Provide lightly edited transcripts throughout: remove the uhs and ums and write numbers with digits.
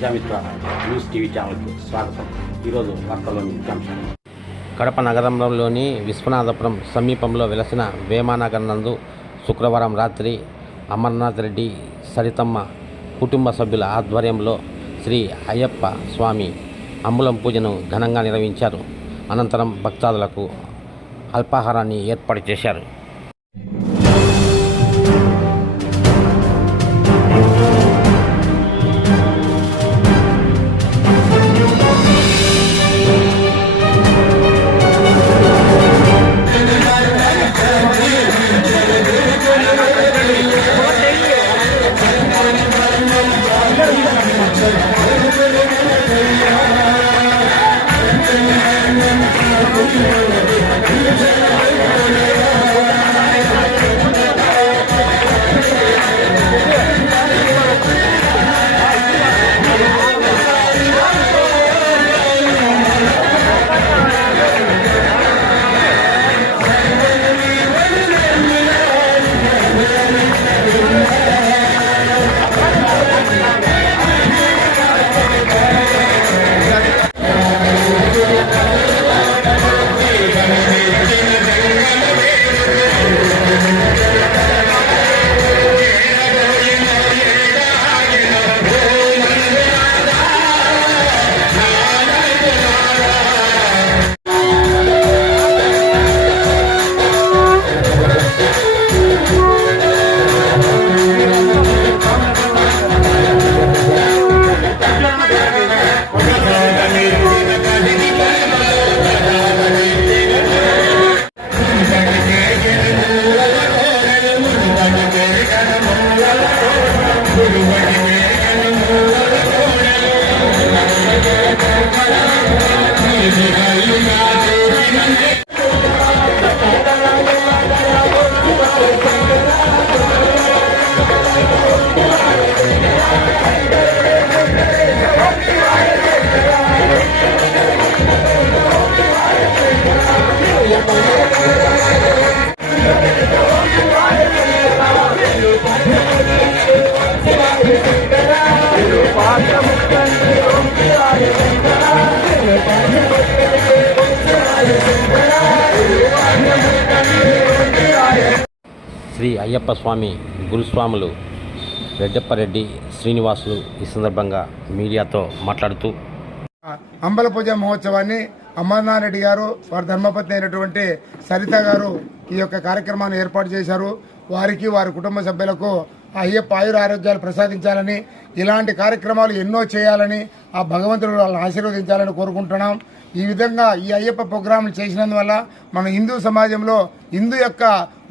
Prajamitra news TV ఛానల్కి స్వాగతం. ఈరోజు వార్తల్లోని ముఖ్యాంశాలు. కడప నగరంలోని విశ్వనాథపురం సమీపంలో వెలసిన వేమానగర్ నందు శుక్రవారం రాత్రి అమర్నాథ్ రెడ్డి సరితమ్మ కుటుంబ సభ్యుల ఆధ్వర్యంలో శ్రీ అయ్యప్ప స్వామి అంబులం పూజను ఘనంగా నిర్వహించారు. అనంతరం భక్తాదులకు అల్పాహారాన్ని ఏర్పాటు చేశారు. శ్రీ అయ్యప్ప స్వామి గురుస్వాములు రెడ్డప్పరెడ్డి శ్రీనివాసులు ఈ సందర్భంగా మీడియాతో మాట్లాడుతూ అంబల పూజ మహోత్సవాన్ని అమర్నాథ్ రెడ్డి గారు వారి ధర్మపత్ని అయినటువంటి సరిత గారు ఈ యొక్క కార్యక్రమాన్ని ఏర్పాటు చేశారు. వారికి వారి కుటుంబ సభ్యులకు అయ్యప్ప ఆయుర ఆరోగ్యాలు ప్రసాదించాలని, ఇలాంటి కార్యక్రమాలు ఎన్నో చేయాలని, ఆ భగవంతుడు వాళ్ళని ఆశీర్వదించాలని కోరుకుంటున్నాం. ఈ విధంగా ఈ అయ్యప్ప ప్రోగ్రాంలు చేసినందువల్ల మన హిందూ సమాజంలో హిందూ యొక్క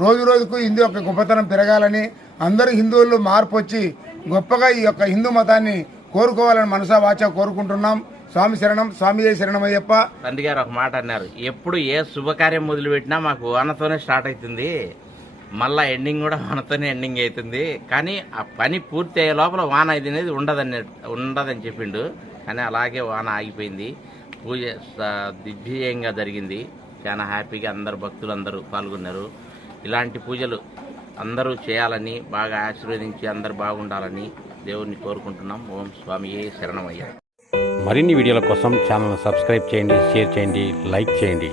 రోజు రోజుకు హిందూ యొక్క గొప్పతనం పెరగాలని, అందరూ హిందువుల్లో మార్పు వచ్చి గొప్పగా ఈ యొక్క హిందూ మతాన్ని కోరుకోవాలని మనసా వాచా కోరుకుంటున్నాం. స్వామి శరణం, స్వామి శరణం అయ్యప్ప. తండ్రి గారు ఒక మాట అన్నారు, ఎప్పుడు ఏ శుభకార్యం మొదలుపెట్టినా మాకు వానతోనే స్టార్ట్ అవుతుంది, మళ్ళా ఎండింగ్ కూడా వానతోనే ఎండింగ్ అవుతుంది, కానీ ఆ పని పూర్తి అయ్యే లోపల వాన అనేది ఉండదని చెప్పిండు. కానీ అలాగే వాన ఆగిపోయింది. పూజ దిగ్విజయంగా జరిగింది. చాలా హ్యాపీగా అందరు భక్తులందరూ పాల్గొన్నారు. ఇలాంటి పూజలు అందరూ చేయాలని, బాగా ఆశీర్వదించి అందరు బాగుండాలని దేవుణ్ణి కోరుకుంటున్నాం. ఓం స్వామియే శరణమయ్య. మరిన్ని వీడియోల కోసం ఛానల్ సబ్స్క్రైబ్ చేయండి, షేర్ చేయండి, లైక్ చేయండి.